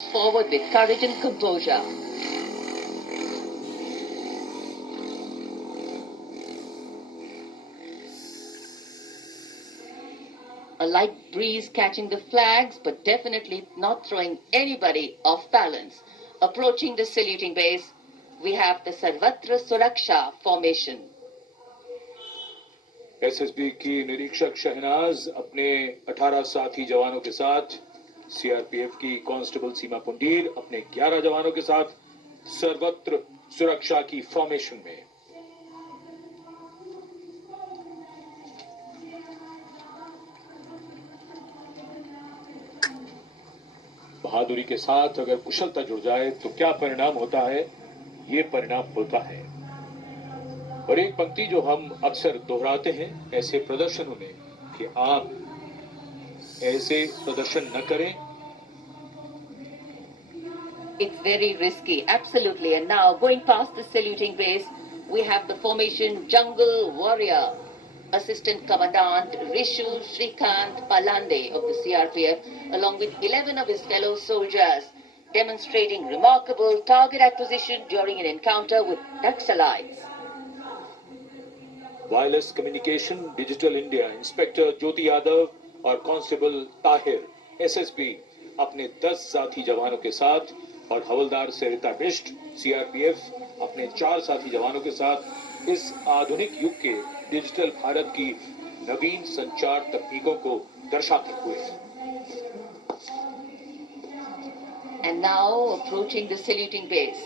Forward with courage and composure. A light breeze catching the flags, but definitely not throwing anybody off balance. Approaching the saluting base, we have the Sarvatra Suraksha formation. SSB की निरीक्षक शहनाज अपने 18 साथी जवानों के साथ, CRPF की constable सीमा पुंडीर अपने 11 जवानों के साथ सर्वत्र सुरक्षा की फॉर्मेशन में। बहादुरी के साथ अगर कुशलता जुड़ जाए तो क्या परिणाम होता है, ये परिणाम होता है। और एक पंक्ति जो हम अक्सर दोहराते हैं ऐसे प्रदर्शनों में कि आप ऐसे प्रदर्शन न करें। It's very risky, absolutely. And now, going past the saluting base, we have the formation Jungle Warrior. Assistant Commandant Rishu Shrikant Palande of the CRPF, along with 11 of his fellow soldiers, demonstrating remarkable target acquisition during an encounter with Naxalites. Wireless communication digital India inspector Jyoti Yadav और constable Tahir SSP अपने 10 साथी जवानों के साथ और हवलदार सरिता Bisht CRPF अपने 4 साथी जवानों के साथ इस आधुनिक युग के डिजिटल भारत की नवीन संचार तकनीकों को दर्शाते हुए। And now approaching the saluting base,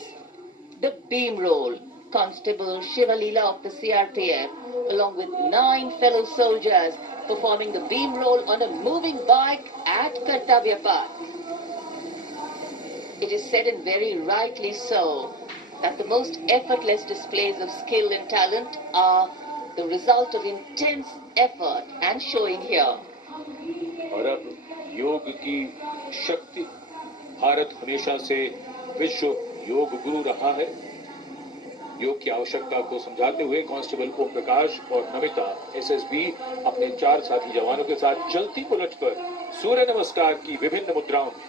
the beam roll. Constable Shivalila of the CRPF, along with 9 fellow soldiers, performing the beam roll on a moving bike at Kartavya Path. It is said, and very rightly so, that the most effortless displays of skill and talent are the result of intense effort and showing here. और अब योग की शक्ति, भारत हमेशा से विश्व योग गुरु रहा है। योग की आवश्यकता को समझाते हुए कांस्टेबल ओम प्रकाश और नमिता एसएसबी अपने 4 साथी जवानों के साथ चलती उलट पर सूर्य नमस्कार की विभिन्न मुद्राओं में।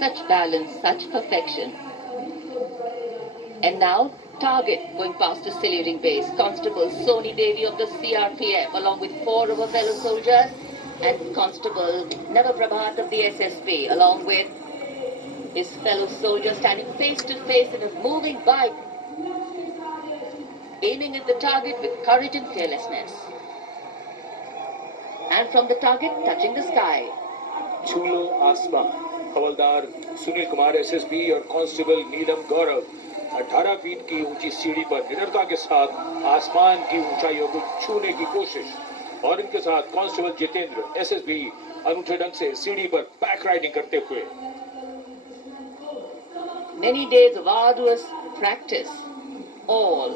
Such balance, such perfection. And now, target going past the saluting base. Constable Soni Devi of the CRPF, along with 4 of her fellow soldiers, and Constable Navaprabhat of the SSB, along with his fellow soldier standing face to face in a moving bike, aiming at the target with courage and fearlessness. And from the target, touching the sky. छूलो आसमान, हवलदार Sunil Kumar SSB और constable नीलम गौरव 18 feet की ऊंची सीढ़ी पर निडरता के साथ आसमान की ऊंचाइयों को छूने की कोशिश, और इनके साथ कांस्टेबल जितेंद्र एसएसबी अनूठे ढंग से सीढ़ी पर बैक राइडिंग करते हुए। Many days of arduous practice, all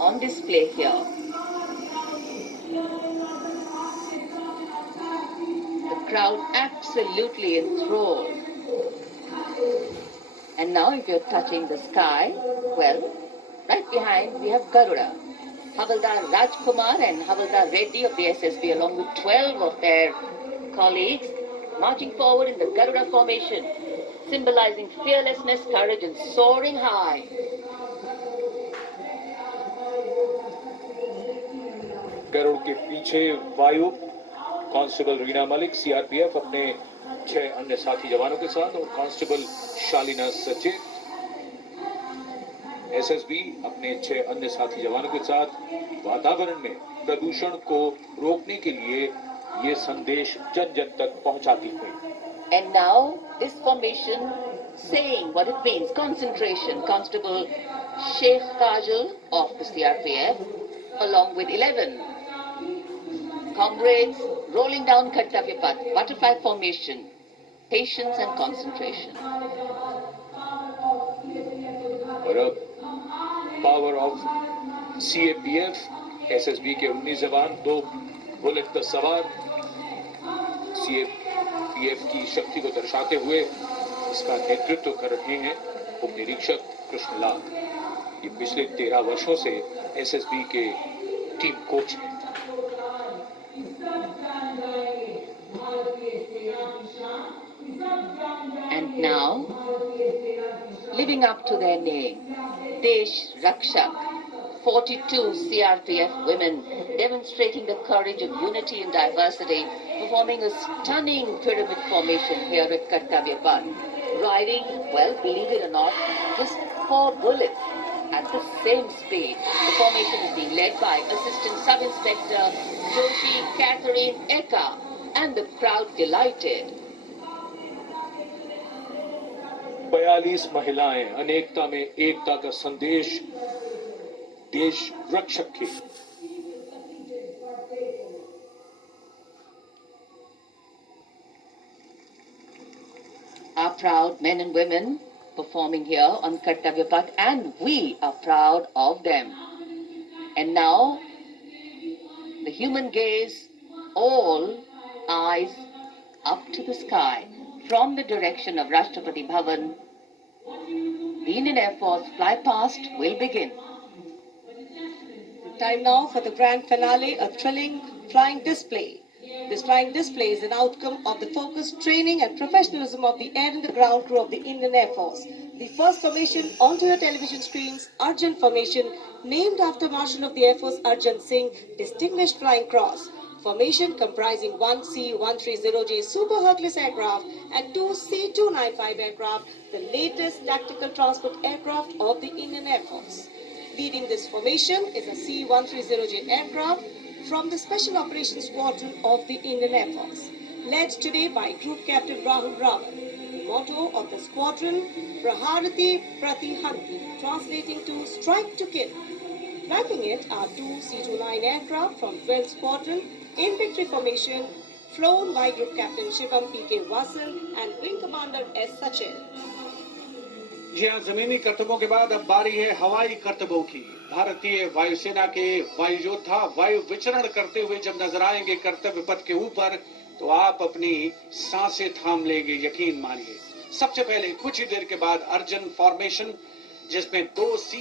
on display here. The crowd absolutely enthralled. And now if you're touching the sky, well, right behind we have Garuda. Havaldar Rajkumar and Havaldar Reddy of the SSB, along with 12 of their colleagues, marching forward in the Garuda formation, symbolizing fearlessness, courage, and soaring high. Garuda के पीछे वायु constable Reena Malik CRPF अपने 6 अन्य साथी जवानों के साथ और कांस्टेबल शालिना सचेत एसएसबी अपने 6 अन्य साथी जवानों के साथ वातावरण में प्रदूषण को रोकने के लिए ये संदेश जन जन तक पहुंचाती हुई। And now this formation saying what it means, concentration. Constable Sheikh Kajal of the CRPF, along with 11 comrades rolling down Kartavya Path, butterfly formation, patience and concentration. और अब पावर ऑफ सीएपीएफ एसएसबी के 19 जवान 2 bullet पर सवार CAPF की शक्ति को दर्शाते हुए इसका नेतृत्व कर रहे हैं उप निरीक्षक कृष्णलाल। ये पिछले 13 वर्षों से एसएसबी के टीम कोच हैं। living up to their name, Desh Rakshak. 42 CRPF women demonstrating the courage of unity and diversity, performing a stunning pyramid formation here at Kartavya Path. Riding, well, believe it or not, just 4 bullets at the same speed. The formation is being led by Assistant Sub-Inspector Joshi Catherine Eka, and the crowd delighted. 42 महिलाएं अनेकता में एकता का संदेश देश रक्षक की। Our proud men and women performing here on Kartavya Path, and we are proud of them. And now, the human gaze, all eyes up to the sky from the direction of Rashtrapati Bhavan. The Indian Air Force fly past will begin. Time now for the grand finale, a thrilling flying display. This flying display is an outcome of the focused training and professionalism of the air and the ground crew of the Indian Air Force. The first formation onto your television screens, Arjun Formation, named after Marshal of the Air Force Arjun Singh, Distinguished Flying Cross. Formation comprising 1 C-130J Super Hercules aircraft and 2 C-295 aircraft, the latest tactical transport aircraft of the Indian Air Force. Leading this formation is a C-130J aircraft from the Special Operations Squadron of the Indian Air Force, led today by Group Captain Rahul Rawat. The motto of the squadron, Praharati Pratihanti, translating to Strike to Kill. Flanking it are 2 C-29 aircraft from 12th Squadron in victory formation, flown by Group Captain Shivam P.K. Vasan and Wing Commander S. Sachin. जी हाँ, जमीनी करतबों के बाद अब बारी है हवाई करतबों की। भारतीय वायुसेना के वायु योद्धा वायु विचरण करते हुए जब नजर आएंगे कर्तव्य पथ के ऊपर, तो आप अपनी सांसें थाम लेंगे, यकीन मानिए। सबसे पहले कुछ ही देर के बाद अर्जन फॉर्मेशन, जिसमें 2 C